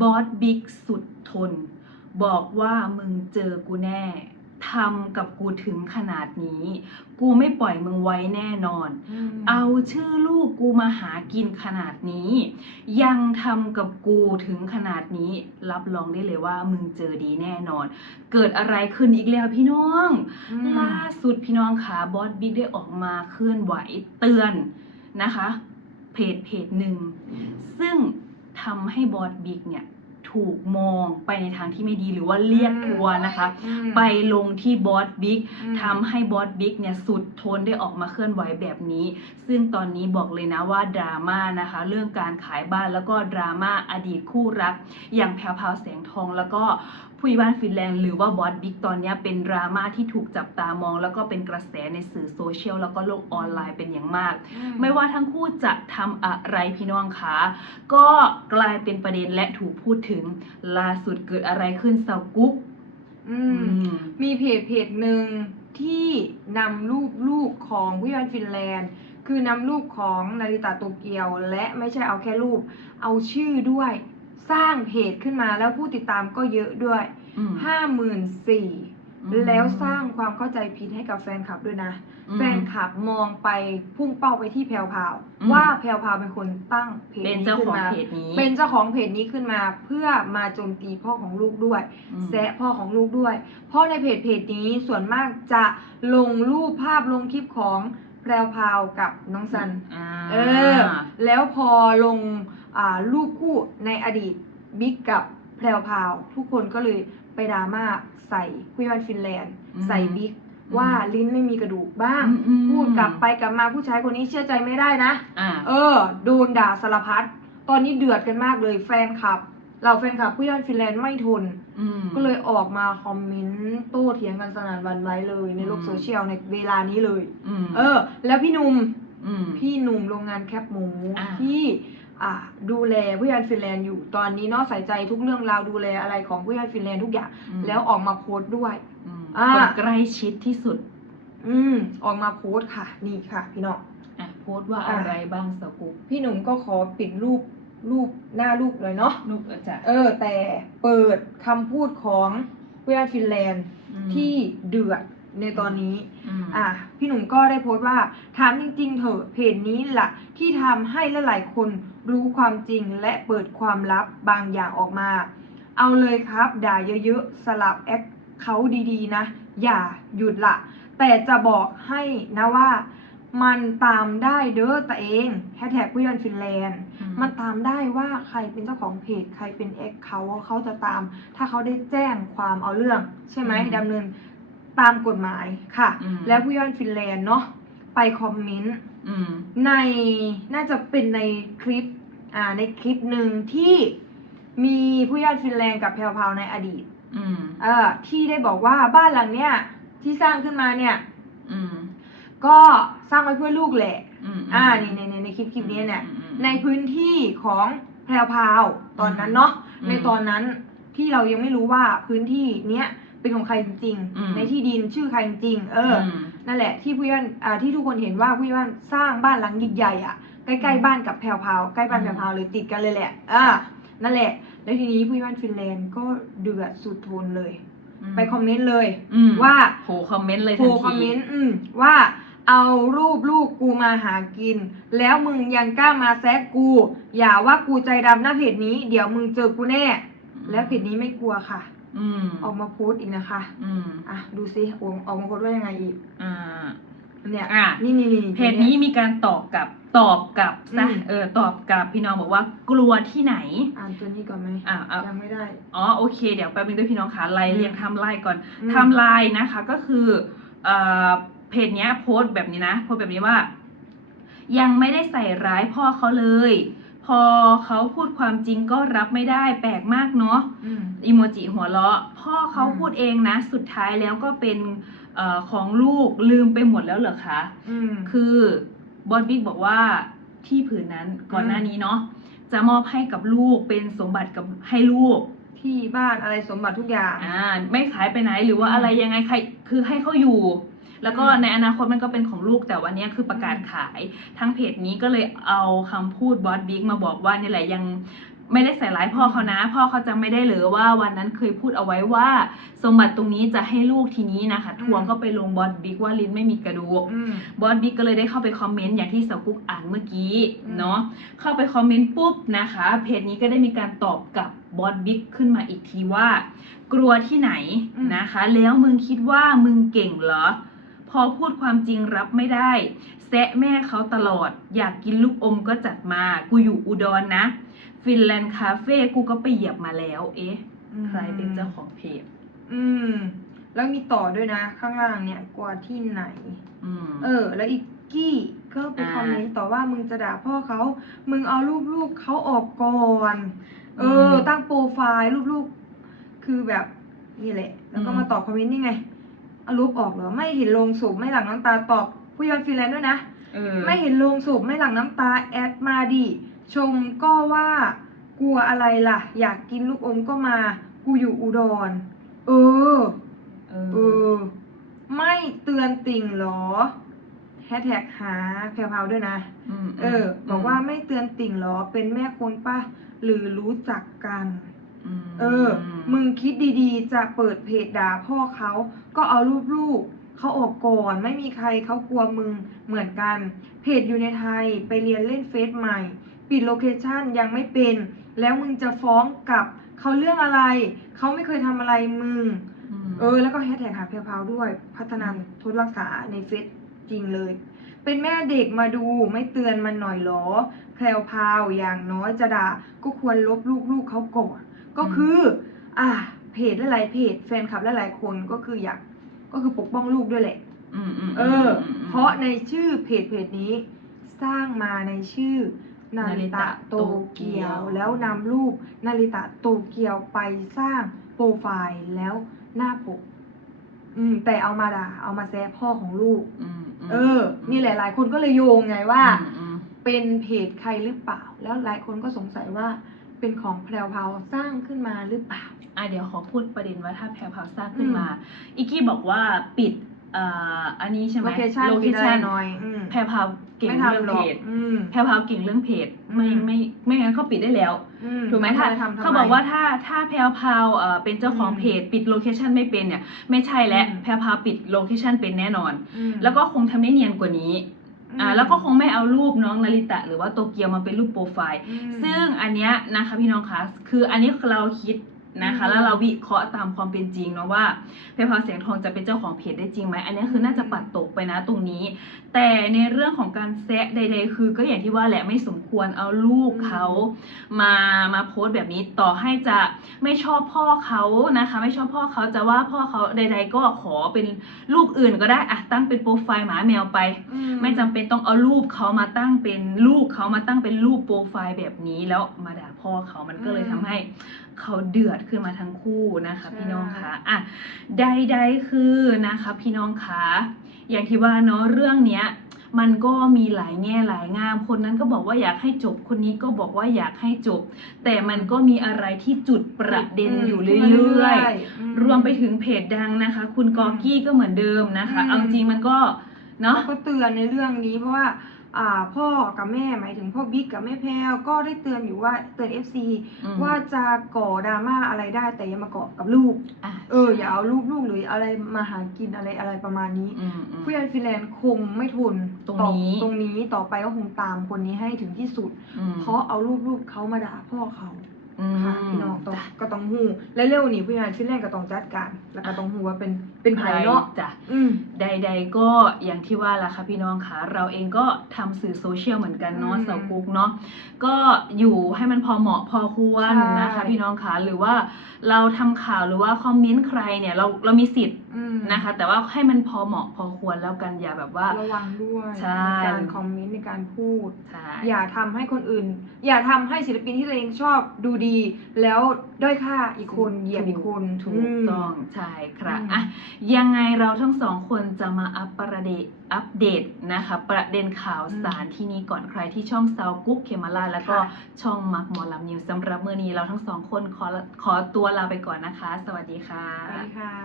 บอสบิ๊กสุดทน บอกว่ามึงเจอกูแน่ทำกับกูถึงขนาดนี้ กูไม่ปล่อยมึงไว้แน่นอน เอาชื่อลูกกูมาหากินขนาดนี้ ยังทำกับกูถึงขนาดนี้ รับรองได้เลยว่ามึงเจอดีแน่นอน เกิดอะไรขึ้นอีกแล้วพี่น้องอืมล่าสุดพี่น้องขาบอสบิ๊กได้ออกมาเคลื่อนไหวเตือนนะคะ เพจเพจหนึ่งซึ่ง ทำให้บอสบิ๊กเนี่ยถูกมองไปในทางที่ไม่ดีหรือว่าเรียกทัวร์นะคะอืมไปลงที่บอสบิ๊กอืมทำให้บอสบิ๊กเนี่ยสุดทนได้ออกมาเคลื่อนไหวแบบนี้ ซึ่งตอนนี้บอกเลยนะว่าดราม่านะคะ เรื่องการขายบ้านแล้วก็ดราม่าอดีตคู่รัก อย่างแพรวพราวแสงทองแล้วก็ ผู้ใหญ่บ้านฟินแลนด์หรือว่าบอสบิ๊กตอนเนี้ยเป็นดราม่าที่ถูกจับตามอง แล้วก็เป็นกระแสในสื่อโซเชียลแล้วก็โลกออนไลน์เป็นอย่างมาก ไม่ว่าทั้งคู่จะทำอะไรพี่น้องคะก็กลายเป็นประเด็นและถูกพูดถึงล่าสุดเกิดอะไรขึ้นสาวกุ๊กอือืมมมีเพจเพจหนึ่งที่นำรูปลูกของผู้ยานฟินแลนด์ คือนำรูปของนาริตะโตเกียว และไม่ใช่เอาแค่รูป เอาชื่อด้วย สร้างเพจขึ้นมาแล้วผู้ติดตามก็เยอะด้วย อืม ห้าหมื่นสี่อืม แล้วสร้างความเข้าใจผิดให้กับแฟนคลับด้วยนะ อืม แฟนคลับมองไปพุ่งเป้าไปที่แพรวพราวอืม ว่าแพรวพราวเป็นคนตั้งเพจเป็นนี้เจ้าขึ้ขนองมาเพจนี้เป็นเจ้าของเพจนี้ขึ้นมาเพื่อมาโจมตีพ่อของลูกด้วย อืม แซะพ่อของลูกด้วย เพราะในเพจเพจนี้ส่วนมากจะลงรูปภาพลงคลิปของแพรวพราวกับน้องซัน อ่า เออ แล้วพอลงอ่ารูปคู่ในอดีตบิ๊กกับ แพรวพราวทุกคนก็เลยไปดราม่าใส่คุยวันฟินแลนด์ อืม ใส่บิ๊กว่าลิ้นไม่มีกระดูกบ้างอืมอืมพูดกลับไปกลับมาผู้ชายคนนี้เชื่อใจไม่ได้นะ อ่า เออ โดนด่าสารพัดตอนนี้เดือดกันมากเลยแฟนคลับ เราแฟนคลับผู้ย่านฟินแลนด์ไม่ทน อืม ก็เลยออกมาคอมเมนต์โต้เถียงกันสนั่นหวันไหวเลยในโลกอืม โซเชียลในเวลานี้เลยอืมเออ แล้วพี่หนุ่มอืมพี่หนุ่มโรงงานแคปหมูอ่าที่อ่า ดูแลผู้ย่านฟินแลนด์อยู่ตอนนี้เนาะใส่ใจทุกเรื่องราวดูแลอะไรของผู้ย่านฟินแลนด์ทุกอย่างอืมแล้วออกมาโพสต์ด้วยอืมอ่าคนใกล้ชิดที่สุด อืมออกมาโพสต์ค่ะ นี่ค่ะ พี่น้องอะโพสต์ว่าอะอะไรบ้างสกุ๊กพี่หนุ่มก็ขอปิดรูปรูปหน้ารูปเลยเนาะลูกอาจจะเออ แต่เปิดคำพูดของเวียดฟินแลนด์อืมที่เดือด ในตอนนี้อืมอะพี่หนุ่มก็ได้โพสต์ว่าถามจริง ๆ เถอะเพจนี้แหละที่ทำให้หลายๆคนรู้ความจริงและเปิดความลับบางอย่างออกมา เอาเลยครับ ด่าเยอะๆ สลับแอคเขาดีๆ นะ อย่าหยุดละ แต่จะบอกให้นะว่า มันตามได้เด้อตัวเองแฮชแท็กผู้ยันฟินแลนด์อืมันตามได้ว่าใครเป็นเจ้าของเพจ ใครเป็นเอ็กเขาเขาจะตาม ถ้าเขาได้แจ้งความเอาเรื่อง ใช่ไหมดำเนิน ตามกฎหมายค่ะ อืม แล้วผู้ย่านฟินแลนด์เนาะไปคอมเมนต์อืม ในน่าจะเป็นในคลิปอ่าในคลิปหนึ่งที่มีผู้ย่านฟินแลนด์กับแพรวพราวในอดีตอืม เออที่ได้บอกว่าบ้านหลังเนี้ยที่สร้างขึ้นมาเนี่ย อืม ก็สร้างไว้เพื่อลูกแหละ อืมอ่านี่ในในในคลิปคลิปนี้เนี่ย อืมอืม ในพื้นที่ของแพรวพราวตอนนั้นเนาะ อืม ในตอนนั้นที่เรายังไม่รู้ว่าพื้นที่เนี้ย เป็นของใครจริงอืม ๆในที่ดินชื่อใครจริงๆเอออ ม นั่นแหละที่ผู้ย่านอ่าที่ทุกคนเห็นว่าผู้ย่านสร้างบ้านหลังใหญ่ๆอะใกล้ๆบ้านกับแพรวพราวใกล้บ้านอืม แพรวพราวเลยติดกันเลยแหละอ่านั่นแหละ แล้วทีนี้ผู้ย่านฟินแลนด์ก็เดือดสุดทนเลย ไปคอมเมนต์เลยอืมว่าโหคอมเมนต์เลยโพทันที คอมเมนต์อืมว่าเอารูปลูกกูมาหากิน แล้วมึงยังกล้ามาแซะกู อย่าว่ากูใจดำหน้าเพจนี้ เดี๋ยวมึงเจอกูแน่ แล้วเพจนี้ไม่กลัวค่ะ อืมออกมาโพสต์อีกนะคะ อืมอะดูซิออกออกมาโพสต์ว่ายังไงอีก อ่า เนี่ยอะ นี่นี่นี่เพจนี้มีการตอบกลับตอบกลับนะอืมเออตอบกลับพี่น้องบอกว่ากลัวที่ไหน อ่านตัวนี้ก่อนไหมอ่าเอายังไม่ได้ อ๋อโอเค เดี๋ยวแป๊บนึงด้วยพี่น้องค่ะไล่เรียงไทำไล่ก่อนอืมไทำลายนะคะ ก็คือเอ่อเพจเนี้ยโพสต์แบบนี้นะโพสต์แบบนี้ว่า ยังไม่ได้ใส่ร้ายพ่อเขาเลย พอเขาพูดความจริงก็รับไม่ได้แปลกมากเนาะอืมอีโมจิหัวเราะ พ่อเขาอืมพูดเองนะ สุดท้ายแล้วก็เป็นเออของลูกลืมไปหมดแล้วเหรอคะอืมคือบอสบิ๊กบอกว่าที่ผืนนั้นก่อนหน้านี้เนาะจะมอบให้กับลูกเป็นสมบัติกับให้ลูกที่บ้านอะไรสมบัติทุกอย่างอ่าไม่ขายไปไหนหรือว่าอืมอะไรยังไงใครคือให้เขาอยู่ แล้วก็อืมในอนาคตมันก็เป็นของลูกแต่วันนี้คือประกาศอืมขายทั้งเพจนี้ก็เลยเอาคำพูดบอสบิ๊กมาบอกว่านี่แหละยังไม่ได้ใส่ร้ายพ่อเขานะ พ่อเขาจำไม่ได้เลยว่าวันนั้นเคยพูดเอาไว้ว่า สมบัติตรงนี้จะให้ลูกทีนี้นะคะอืมทัวร์ก็ไปลงบอสบิ๊กว่าลิ้นไม่มีกระดูกอืมบอสบิ๊กก็เลยได้เข้าไปคอมเมนต์อย่างที่สาวกุ๊กอ่านเมื่อกี้อืมเนาะเข้าไปคอมเมนต์ปุ๊บนะคะ เพจนี้ก็ได้มีการตอบกับบอสบิ๊กขึ้นมาอีกทีว่า กลัวที่ไหนนะคะ แล้วมึงคิดว่ามึงเก่งเหรอ พอพูดความจริงรับไม่ได้ แซะแม่เขาตลอด อยากกินลูกอมก็จัดมา กูอยู่อุดรนนะ ฟินแลนด์คาเฟ่กูก็ไปเหยียบมาแล้ว เอ๊ะ ใครเป็นเจ้าของเพจ อืม แล้วมีต่อด้วยนะ ข้างล่างเนี่ยกลัวที่ไหน อืม เออ แล้วอีกกี้ก็ไปอ่าคอมเมนต์ต่อว่ามึงจะด่าพ่อเขา มึงเอารูปลูกเขาออกก่อน เออ ตั้งโปรไฟล์รูปลูก คือแบบนี่แหละ แล้วก็มาตอบคอมเมนต์นี่ไงเอารูปออกเหรอ ไม่เห็นลงศพไม่หลั่งน้ำตาตอบผู้ยอนฟรีแลนซ์ด้วยนะเออไม่เห็นลงศพไม่หลั่งน้ำตาแอดมาดิชมก็ว่ากลัวอะไรล่ะ อยากกินลูกอมก็มา กูอยู่อุดร เออ เอเอออไม่เตือนติ่งเหรอแฮชแท็กหาแพรวๆด้วยนะมเออ บอกว่าไม่เตือนติ่งเหรอ เป็นแม่คนป้าหรือรู้จักกันม เออ มึงคิดดีๆ จะเปิดเพจด่าพ่อเขาก็เอารูปลูกเขาออกก่อนไม่มีใครเขากลัวมึงเหมือนกัน เพจอยู่ในไทยไปเรียนเล่นเฟซใหม่ ปิดโลเคชันยังไม่เป็น แล้วมึงจะฟ้องกับเขาเรื่องอะไร เขาไม่เคยทำอะไรมึง เออ แล้วก็แฮชแท็กหาเพลพาวด้วย พัฒนาทดรักษาในเฟซจริงเลย เป็นแม่เด็กมาดูไม่เตือนมันหน่อยเหรอแพลวพราวอย่างน้อยจะด่าก็ควรลบลูกลูกเขาก่อนก็คือ อะเพจหลายๆเพจแฟนคลับหลายๆคนก็คืออยากก็คือปกป้องลูกด้วยแหละอืมอืมเออมมเพราะในชื่อเพจเพจนี้ สร้างมาในชื่อนาริตะโตเกียว แล้วนำรูปนาริตะโตเกียวไปสร้างโปรไฟล์แล้วหน้าปก อืม แต่เอามาด่าเอามาแซะพ่อของลูก อืมม เออ นี่หลาย ๆ คนก็เลยโยงไงว่าอืมอืมเป็นเพจใครหรือเปล่า แล้วหลายคนก็สงสัยว่าเป็นของแพรวพราวสร้างขึ้นมาหรือเปล่า อะเดี๋ยวขอพูดประเด็นว่าถ้าแพรพาวสร้างขึ้นอืมมาอีกกี้บอกว่าปิด อ่าอันนี้ใช่ไหมโลเคชั่นโลเคปิดอะไรชั่นหน่อยอืม แพรพาวเก่งไม่เรื่องทำหรเพอกจอืม แพรพาวเก่งเรื่องเพจไม่อืม ไม่ไม่งั้นเขาปิดได้แล้ว อืถูกไหมถ้าทำทำเขาไมบอกว่าถ้าถ้าแพรวพราวเอ่อเป็นเจ้าของอืมเพจปิดโลเคชันไม่เป็นเนี่ยไม่ใช่แล้วอืม แพรวพราวปิดโลเคชันเป็นแน่นอน อืมแล้วก็คงทำได้เนียนกว่านี้อ่าแล้วก็คงไม่เอารูปน้องนาริตะ หรือว่าโตเกียวมาเป็นรูปโปรไฟล์ อืม ซึ่งอันเนี้ยนะคะพี่น้องคะคืออันนี้เราคิด นะคะอืมแล้วเราวิเคราะห์ตามความเป็นจริงเนาะว่าเพพาเสียงทองจะเป็นเจ้าของเพจได้จริงไหมอันนี้คือน่าจะปัดตกไปนะตรงนี้ แต่ในเรื่องของการแซะใด ๆ คือก็อย่างที่ว่าแหละไม่สมควรเอาลูกเขามามาโพสต์แบบนี้ต่อให้จะไม่ชอบพ่อเขานะคะ ไม่ชอบพ่อเขาจะว่าพ่อเขาใด ๆ ก็ขอเป็นลูกอื่นก็ได้อะตั้งเป็นโปรไฟล์หมาแมวไปอืไม่จำเป็นต้องเอารูปเขามาตั้งเป็นลูกเขามาตั้งเป็นรูปโปรไฟล์แบบนี้แล้วมาด่าพ่อเขามันก็เลยทำให้ เขาเดือดขึ้นมาทั้งคู่นะคะ พี่น้องคะอะใดๆคือนะคะ พี่น้องคะอย่างที่ว่าเนาะเรื่องเนี้ยมันก็มีหลายแง่หลายงาม คนนั้นก็บอกว่าอยากให้จบ คนนี้ก็บอกว่าอยากให้จบ แต่มันก็มีอะไรที่จุดประเด็นอยู่เรื่อยๆอืรวมไปถึงเพจดังนะคะ คุณกอกี้ก็เหมือนเดิมนะคะอืมเอาจริงมันก็เนาะแล้วก็เตือนในเรื่องนี้เพราะว่าอ่า พ่อกับแม่หมายถึงพ่อบิ๊กกับแม่แพรวก็ได้เตือนอยู่ว่าเตือน FC อืม ว่าจะก่อดราม่าอะไรได้ แต่อย่ามาก่อกับลูกะเอออย่าเอาลูกลูกหรืออะไรมาหากินอะไรอะไรประมาณนี้อืมอืม ผู้ใหญ่ฟินแลนด์คงไม่ทนตรงต่อนี้ตรงนี้ต่อไปก็คงตามคนนี้ให้ถึงที่สุด อืม เพราะเอารูปลูกเขามาด่าพ่อเขาอืม ค่ะพี่น้องต้องจ้ะก็ต้องหูและเร็วๆนี้ผู้ใหญ่ฟินแลนด์ก็ต้องจัดการ แล้วก็ต้องหูว่าเป็นเป็นไผ่เนาะจ้ะอืมใด ๆ ก็อย่างที่ว่าละค่ะพี่น้องคะเราเองก็ทำสื่อโซเชียลเหมือนกันเนาะอืมสาวกุ๊กเนาะก็อยู่ให้มันพอเหมาะพอควรใช่นะคะพี่น้องคะหรือว่าเราทำข่าวหรือว่าคอมเมนต์ใครเนี่ยเราเรามีสิทธิ์อืมนะคะ แต่ว่าให้มันพอเหมาะพอควรแล้วกันอย่าแบบว่าระวังด้วยใช่ในการคอมเมนต์ในการพูดใช่อย่าทำให้คนอื่น อย่าทำให้ศิลปินที่ตัวเองชอบดูดี แล้วด้อยค่าอีกคนเหยียบอีกคนถูอืกมต้องใช่ครับอืมอะยังไงเราทั้งสองคนจะมาอัปประเดตอัปเดตนะคะ ประเด็นข่าวสารที่นี้ก่อนใครที่ช่องซาวกุ๊กเคมาลาแล้วก็ช่องมักหมอลำนิวสำหรับเมื่อนี้เราทั้งสองคนขอขอตัวลาไปก่อนนะคะ สวัสดีค่ะสวัสดีค่ะ